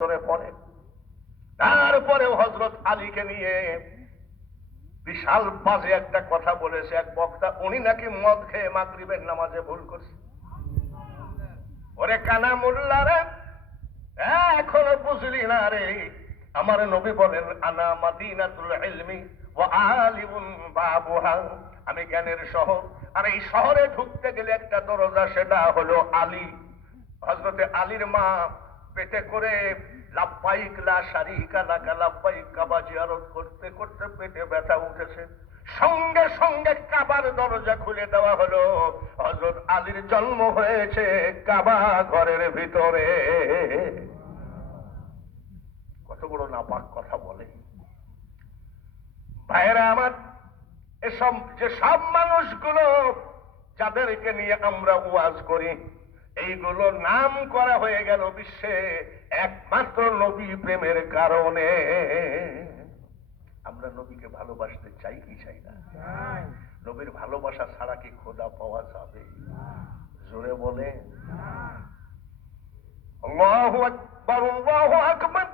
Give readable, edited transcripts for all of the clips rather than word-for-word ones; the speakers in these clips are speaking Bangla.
পড়ে। তারপরে হযরত আলীকে নিয়ে বিশাল বাজে একটা কথা বলেছে এক বক্তা, উনি নাকি মদ খেয়ে মাগরিবের নামাজে ভুল করছে। ওরে কানা মোল্লা রে, এখনো বুঝলি না রে? আমার নবী বলেন আনা মাদিনাতুল ইলমি ওয়া আলিমুন বাবুহা, আমি জ্ঞানের শহর, আর এই শহরে ঢুকতে গেলে একটা দরজা, সেটা হলো আলী। হযরতে আলীর মা পেটে করে লাব্বাইক লা শারীকা লাকা লাব্বাইক কাবা জিয়ারত করতে করতে পেটে ব্যথা উঠেছে, সঙ্গে সঙ্গে কাবার দরজা খুলে দেওয়া হলো। হযরত আলীর জন্ম হয়েছে কাবা ঘরের ভিতরে। কত বড় নাপাক কথা বলে ভাইরা আমার! এসব যে সব মানুষগুলো যাদেরকে নিয়ে আমরা ওয়াজ করি, এইগুলো নাম করা হয়ে গেল বিশ্বে একমাত্র নবী প্রেমের কারণে। আমরা নবীকে ভালোবাসতে চাই কি চাই না? নবীর ভালোবাসা ছাড়া কি খোদা পাওয়া যাবে? জোরে বলে আল্লাহু আকবার, আল্লাহু আকবার,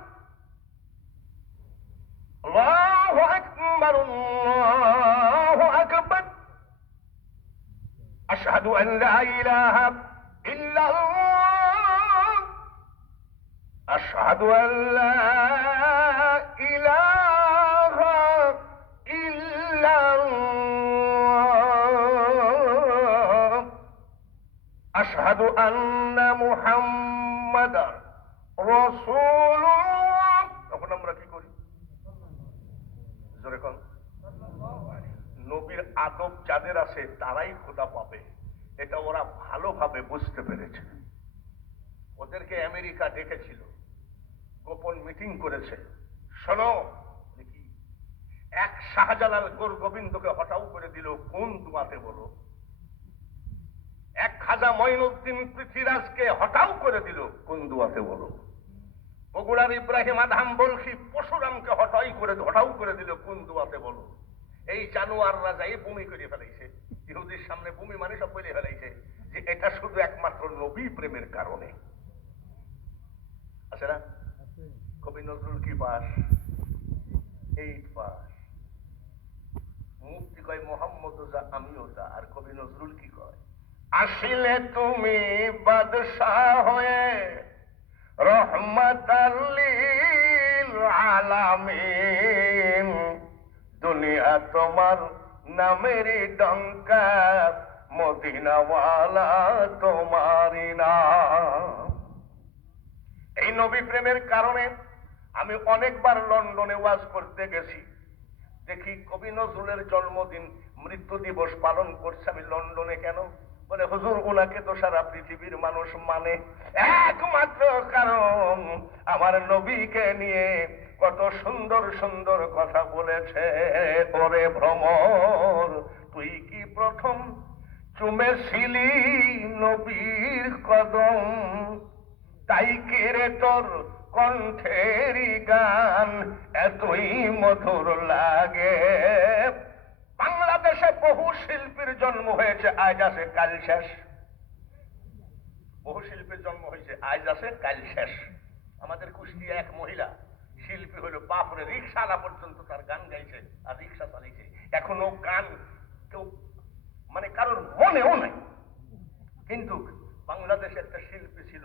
আল্লাহু আকবার, আল্লাহু আকবার, আশহাদু আন লা ইলাহা ইল্লাল্লাহ, আশহাদু আন লা ইলাহা ইল্লাল্লাহ, আশহাদু আন্না মুহাম্মাদার রাসূলুল্লাহ। তখন আমরা কি করি? জোরে কোন? নবীর আদব যাদের আছে তারাই খোদা পাবে, এটা ওরা ভালোভাবে বুঝতে পেরেছে। ওদেরকে আমেরিকা ডেকেছিল, গোপন মিটিং করেছে। শোনো দেখি, এক শাহজালাল গোবিন্দকে হটাও করে দিল, কোন দুয়াতে বলো? এক খাজা মঈনুদ্দিন পৃথ্বীরাজকে হটাও করে দিল, কোন দুয়াতে বলো? বগুড়ার ইব্রাহিম আদহাম বলখি পরশুরামকে হটাও করে দিল, কোন দুয়াতে বলো? এই জানোয়াররা যাই বমি করে ফেলাইছে, ইহুদির সামনে বমি মানে সব বলে ফেলাইছে যে এটা শুধু একমাত্র নবী প্রেমের কারণে। আছে না? কবি নজরুল কি পাস? 8 পাস। মুফতি কয় মোহাম্মদ যা আমিও যা, আর কবি নজরুল কি কয়? আসিলে তুমি বাদশাহ হয়ে রহমাতাল লিল আলামিন, দুনিয়া তোমার নামেরই ডঙ্কা, মদিনাওয়ালা তোমারই নাম। এই নবী প্রেমের কারণে আমি অনেকবার লন্ডনে ওয়াজ করতে গেছি। দেখি কবি নজরুলের জন্মদিন, মৃত্যু দিবস পালন করছে আমি লন্ডনে। কেন? বলে হুজুর ওনাকে তো সারা পৃথিবীর মানুষ মানে, একমাত্র কারণ আমার নবীকে নিয়ে কত সুন্দর সুন্দর কথা বলেছে। ওরে ভ্রমর, তুই কি প্রথম চুমেছিলি নবীর কদম, তাই কি রে তোর কণ্ঠেরই গান এতই মধুর লাগে। বাংলাদেশে বহু শিল্পীর জন্ম হয়েছে, আজ আছে কাল শেষ। বহু শিল্পীর জন্ম হয়েছে, আজ আছে কাল শেষ। আমাদের কুষ্টিয়া এক মহিলা শিল্পী হলো, বাপরে রিক্সাওয়ালা পর্যন্ত তার গান গাইছে আর রিক্সা চালিয়েছে। এখনো গান কেউ মানে কারোর মনেও নাই। কিন্তু বাংলাদেশে একটা শিল্পী ছিল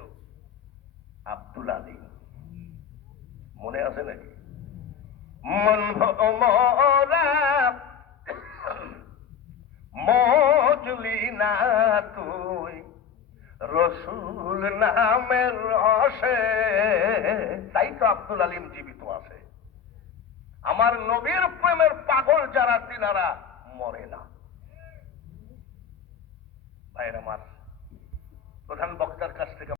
আব্দুল আলীম, মনে আছে নাকি? মন ভরা মজলি না তুই রসুল নামের রসে, তাই তো আব্দুল আলীম জীবিত আছে। আমার নবীর প্রেমের পাগল যারা, তিনারা মরে না। ভাইরা আমার, প্রধান বক্তার কাছ থেকে